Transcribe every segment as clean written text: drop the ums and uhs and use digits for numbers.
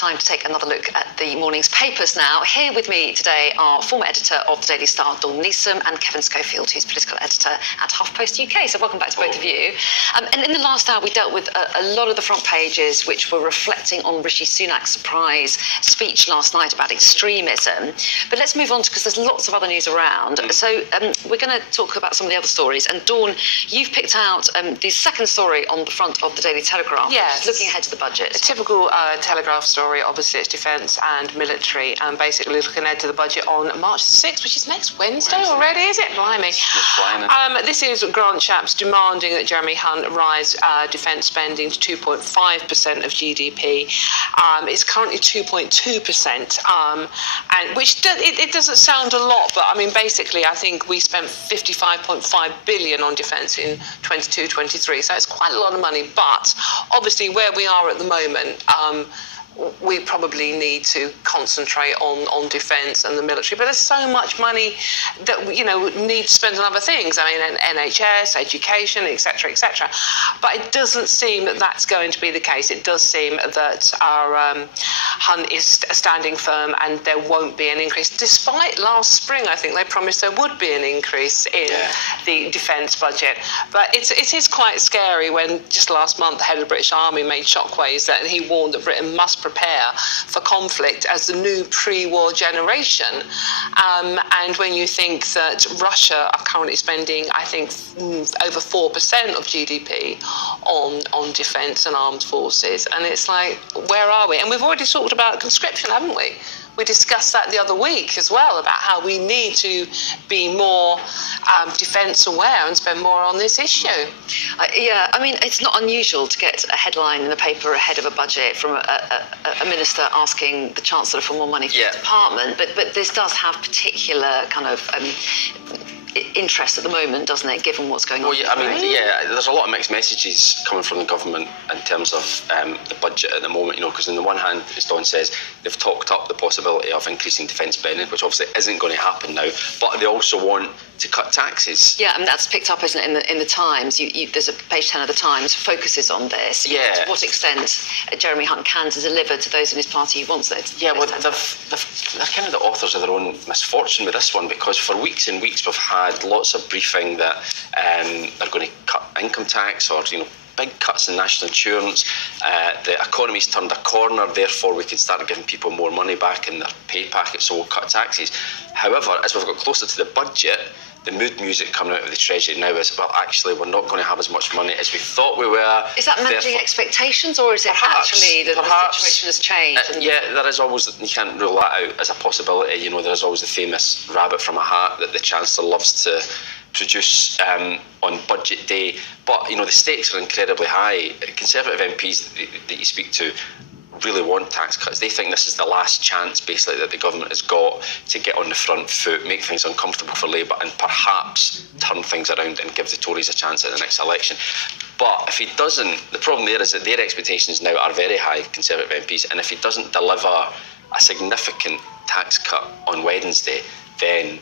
Time to take another look at the morning's papers now. Here with me today are former editor of the Daily Star, Dawn Neeson, and Kevin Schofield, who's political editor at HuffPost UK. So welcome back to both of you. And in the last hour, we dealt with a lot of the front pages, which were reflecting on Rishi Sunak's surprise speech last night about extremism. But let's move on, because there's lots of other news around. So we're going to talk about some of the other stories. And Dawn, you've picked out the second story on the front of the Daily Telegraph, yes, looking ahead to the budget. A typical Telegraph story, obviously it's defence and military, and basically looking ahead to the budget on March the 6th, which is next Wednesday already, is it? Blimey. This is Grant Shapps demanding that Jeremy Hunt rise defence spending to 2.5% of GDP. It's currently 2.2%, and which it doesn't sound a lot, but I mean, basically, I think we spent 55.5 billion on defence in 22-23, so it's quite a lot of money. But obviously, where we are at the moment, we probably need to concentrate on defence and the military. But there's so much money that, you know, need to spend on other things. I mean, NHS, education, etc., etc. But it doesn't seem that that's going to be the case. It does seem that our Hunt is standing firm, and there won't be an increase. Despite last spring, I think they promised there would be an increase in the defence budget. But it is quite scary when just last month the head of the British Army made shockwaves that he warned that Britain must prepare for conflict as the new pre-war generation. And when you think that Russia are currently spending, I think, over 4% of GDP on defence and armed forces, and it's like, where are we? And we've already talked about conscription, haven't we? We discussed that the other week as well, about how we need to be more defence aware and spend more on this issue. Yeah, I mean, it's not unusual to get a headline in the paper ahead of a budget from a minister asking the Chancellor for more money for the department, but this does have particular kind of interest at the moment, doesn't it, given what's going on? Well, yeah, I mean, there's a lot of mixed messages coming from the government in terms of the budget at the moment, you know, because on the one hand, as Dawn says, they've talked up the possibility of increasing defence spending, which obviously isn't going to happen now, but they also want to cut taxes. Yeah, and that's picked up, isn't it, in the Times? There's a page 10 of the Times focuses on this. Yeah. To what extent Jeremy Hunt can to deliver to those in his party who wants those. Yeah, well, they're kind of the authors of their own misfortune with this one, because for weeks and weeks we've had lots of briefing that they're going to cut income tax, or, you know, big cuts in national insurance. The economy's turned a corner, therefore we can start giving people more money back in their pay packet, so we'll cut taxes. However, as we've got closer to the budget, the mood music coming out of the Treasury now is, well, actually, we're not going to have as much money as we thought we were. Is that managing expectations, or is it actually that the situation has changed? Yeah, there is always, you can't rule that out as a possibility. You know, there is always the famous rabbit from a hat that the Chancellor loves to produce on budget day. But, you know, the stakes are incredibly high. Conservative MPs that you speak to really want tax cuts. They think this is the last chance, basically, that the government has got to get on the front foot, make things uncomfortable for Labour, and perhaps turn things around and give the Tories a chance at the next election. But if he doesn't, the problem there is that their expectations now are very high, Conservative MPs, and if he doesn't deliver a significant tax cut on Wednesday, then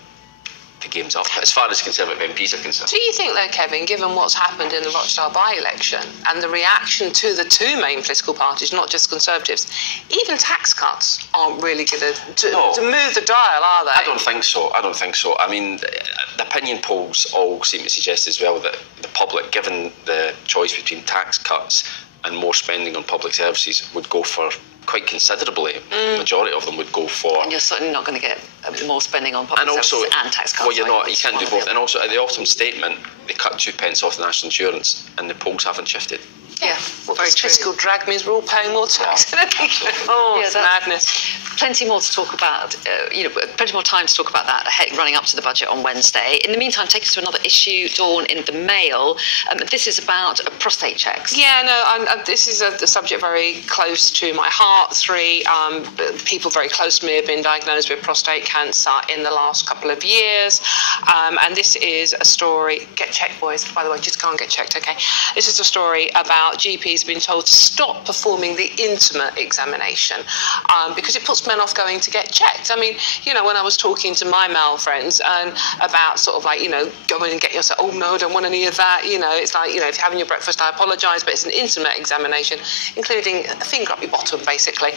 the game's up, as far as Conservative MPs are concerned. Do you think, though, Kevin, given what's happened in the Rochdale by-election and the reaction to the two main political parties, not just Conservatives, even tax cuts aren't really going to move the dial, are they? I don't think so. I mean, the opinion polls all seem to suggest as well that the public, given the choice between tax cuts and more spending on public services, would go for quite considerably. The majority of them would go for. And you're certainly not going to get more spending on public services and tax cuts. Well, you're not. You can't do both. And also, at the autumn statement, they cut 2 pence off the national insurance, and the polls haven't shifted. Yeah, very true. Fiscal drag means we're all paying more tax. It's madness. Plenty more to talk about. Plenty more time to talk about that running up to the budget on Wednesday. In the meantime, take us to another issue, Dawn, in the Mail. This is about prostate checks. Yeah, no, this is a subject very close to my heart. 3 people very close to me have been diagnosed with prostate cancer in the last couple of years. And this is a story. Get checked, boys. By the way, just go and get checked, okay? This is a story about about GPs being told to stop performing the intimate examination because it puts men off going to get checked. I mean, you know, when I was talking to my male friends and about sort of like, you know, go in and get yourself, oh no, I don't want any of that, you know, it's like, you know, if you're having your breakfast, I apologise, but it's an intimate examination, including a finger up your bottom, basically.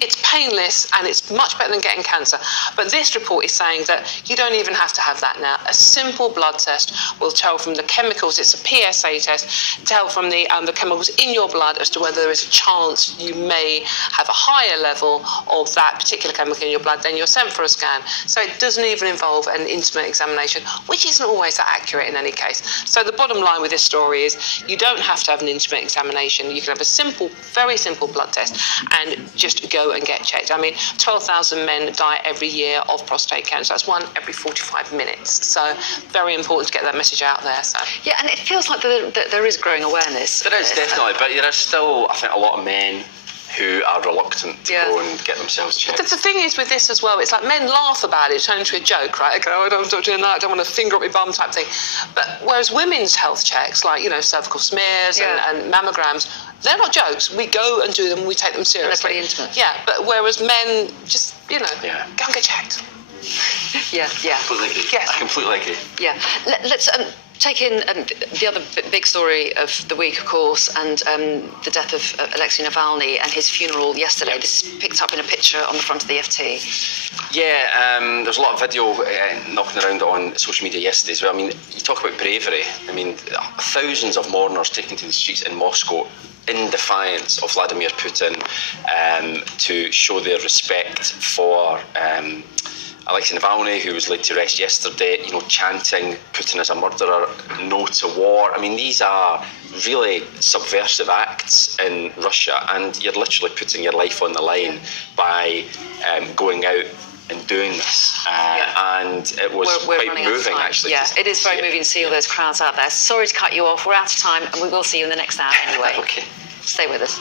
It's painless and it's much better than getting cancer. But this report is saying that you don't even have to have that now. A simple blood test will tell from the chemicals, it's a PSA test, tell from the chemicals in your blood as to whether there is a chance you may have a higher level of that particular chemical in your blood. Then you're sent for a scan. So it doesn't even involve an intimate examination, which isn't always that accurate in any case. So the bottom line with this story is you don't have to have an intimate examination. You can have a simple, very simple blood test and just go and get checked. I mean, 12,000 men die every year of prostate cancer. That's one every 45 minutes. So very important to get that message out there. So Yeah, and it feels like there is growing awareness. There is definitely, but there is still, I think, a lot of men who are reluctant to go and get themselves checked. The thing is with this as well, it's like men laugh about it, turn into a joke, right? They go, oh, I don't doing that, I don't want to finger up my bum type thing. But whereas women's health checks, like, you know, cervical smears and mammograms, they're not jokes. We go and do them, we take them seriously. They're pretty intimate. Yeah, but whereas men just, you know, go and get checked. Yeah. Completely agree. Yes. I completely agree. Yeah. Let's take in the other big story of the week, of course, and the death of Alexei Navalny and his funeral yesterday. Yep. This is picked up in a picture on the front of the FT. Yeah, there's a lot of video knocking around on social media yesterday as well. I mean, you talk about bravery. I mean, thousands of mourners taken to the streets in Moscow in defiance of Vladimir Putin to show their respect for Alexei Navalny, who was laid to rest yesterday, you know, chanting Putin as a murderer, no to war. I mean, these are really subversive acts in Russia, and you're literally putting your life on the line by going out and doing this. And it was We're quite running out of moving, time. actually. Yeah, it is very moving to see all those crowds out there. Sorry to cut you off. We're out of time, and we will see you in the next hour anyway. Okay. Stay with us.